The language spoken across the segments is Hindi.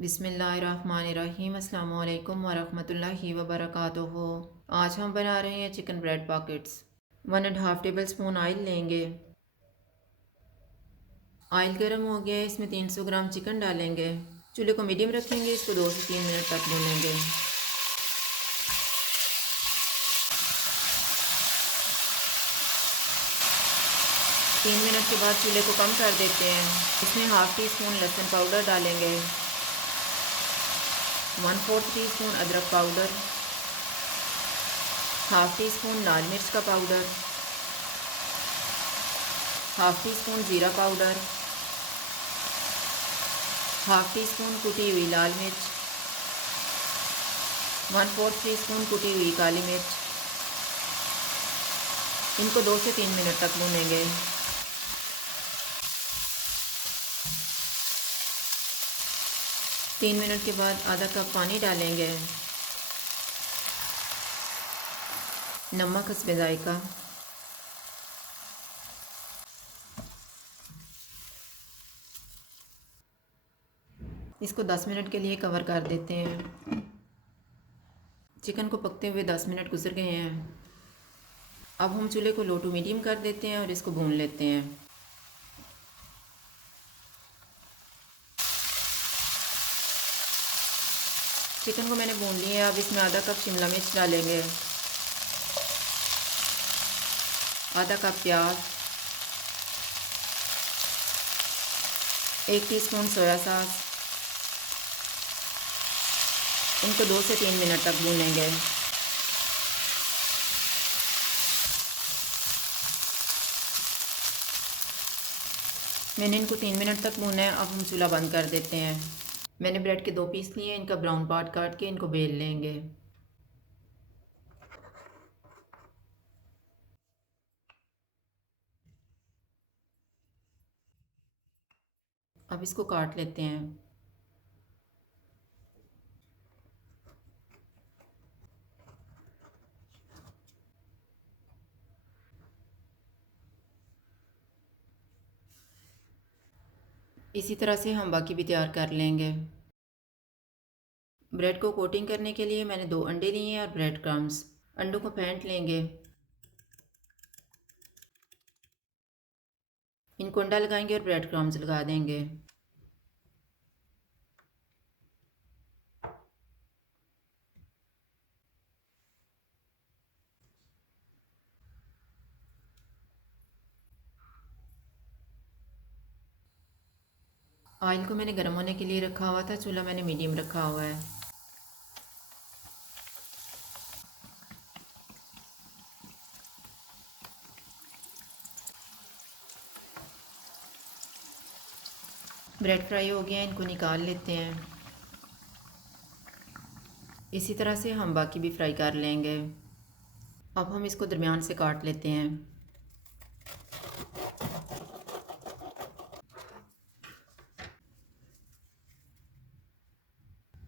बिस्मिल्लाहिर्रहमानिर्रहीम। अस्सलाम वालेकुम वरहमतुल्लाहि वबरकातुहू। आज हम बना रहे हैं chicken bread pockets. 1.5 table spoon oil लेंगे। ऑयल गर्म हो गया है, इसमें 300 ग्राम चिकन डालेंगे। चूल्हे को मीडियम रखेंगे, इसको 2 से 3 मिनट तक भूनेंगे। 3 मिनट के बाद चूल्हे को कम कर देते हैं। इसमें हाफ़ टी स्पून लहसुन पाउडर डालेंगे, 1/4 टी स्पून अदरक पाउडर, हाफ़ टी स्पून लाल मिर्च का पाउडर, हाफ़ टी स्पून ज़ीरा पाउडर, हाफ़ टी स्पून कुटी हुई लाल मिर्च, 1/4 टी स्पून कुटी हुई काली मिर्च। इनको 2 से 3 मिनट तक भूनेंगे। 3 मिनट के बाद आधा कप पानी डालेंगे, नमक हस्बे जायका, इसको 10 मिनट के लिए कवर कर देते हैं। चिकन को पकते हुए 10 मिनट गुजर गए हैं। अब हम चूल्हे को लो टू मीडियम कर देते हैं और इसको भून लेते हैं। चिकन को मैंने भून लिया है। अब इसमें आधा कप शिमला मिर्च डालेंगे, आधा कप प्याज, 1 टीस्पून सोया सॉस। इनको 2 से 3 मिनट तक भूनेंगे। मैंने इनको 3 मिनट तक भूना है। अब हम चूल्हा बंद कर देते हैं। मैंने ब्रेड के 2 पीस लिए, इनका ब्राउन पार्ट काट के इनको बेल लेंगे। अब इसको काट लेते हैं। इसी तरह से हम बाकी भी तैयार कर लेंगे। ब्रेड को कोटिंग करने के लिए मैंने 2 अंडे लिए हैं और ब्रेड क्रम्स। अंडों को फेंट लेंगे, इनको अंडा लगाएंगे और ब्रेड क्रम्स लगा देंगे। ऑयल को मैंने गर्म होने के लिए रखा हुआ था, चूल्हा मैंने मीडियम रखा हुआ है। ब्रेड फ्राई हो गया है, इनको निकाल लेते हैं। इसी तरह से हम बाकी भी फ्राई कर लेंगे। अब हम इसको दरमियान से काट लेते हैं।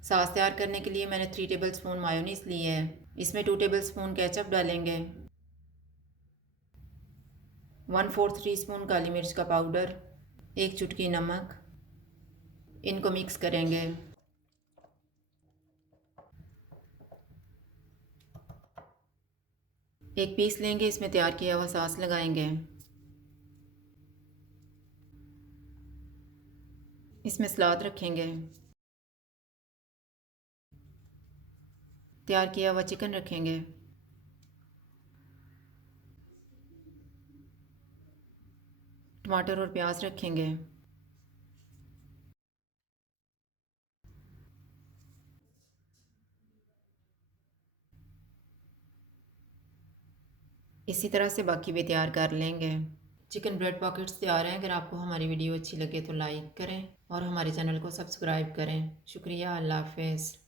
सॉस तैयार करने के लिए मैंने 3 टेबल स्पून मायोनीज़ ली है। इसमें 2 टेबल स्पून केचप डालेंगे, 1/4 टी स्पून काली मिर्च का पाउडर, 1 चुटकी नमक। इनको मिक्स करेंगे। एक पीस लेंगे, इसमें तैयार किया हुआ सॉस लगाएंगे। इसमें सलाद रखेंगे, तैयार किया हुआ चिकन रखेंगे, टमाटर और प्याज रखेंगे। इसी तरह से बाकी भी तैयार कर लेंगे। चिकन ब्रेड पॉकेट्स तैयार हैं। अगर आपको हमारी वीडियो अच्छी लगे तो लाइक करें और हमारे चैनल को सब्सक्राइब करें। शुक्रिया। अल्लाह हाफ़िज़।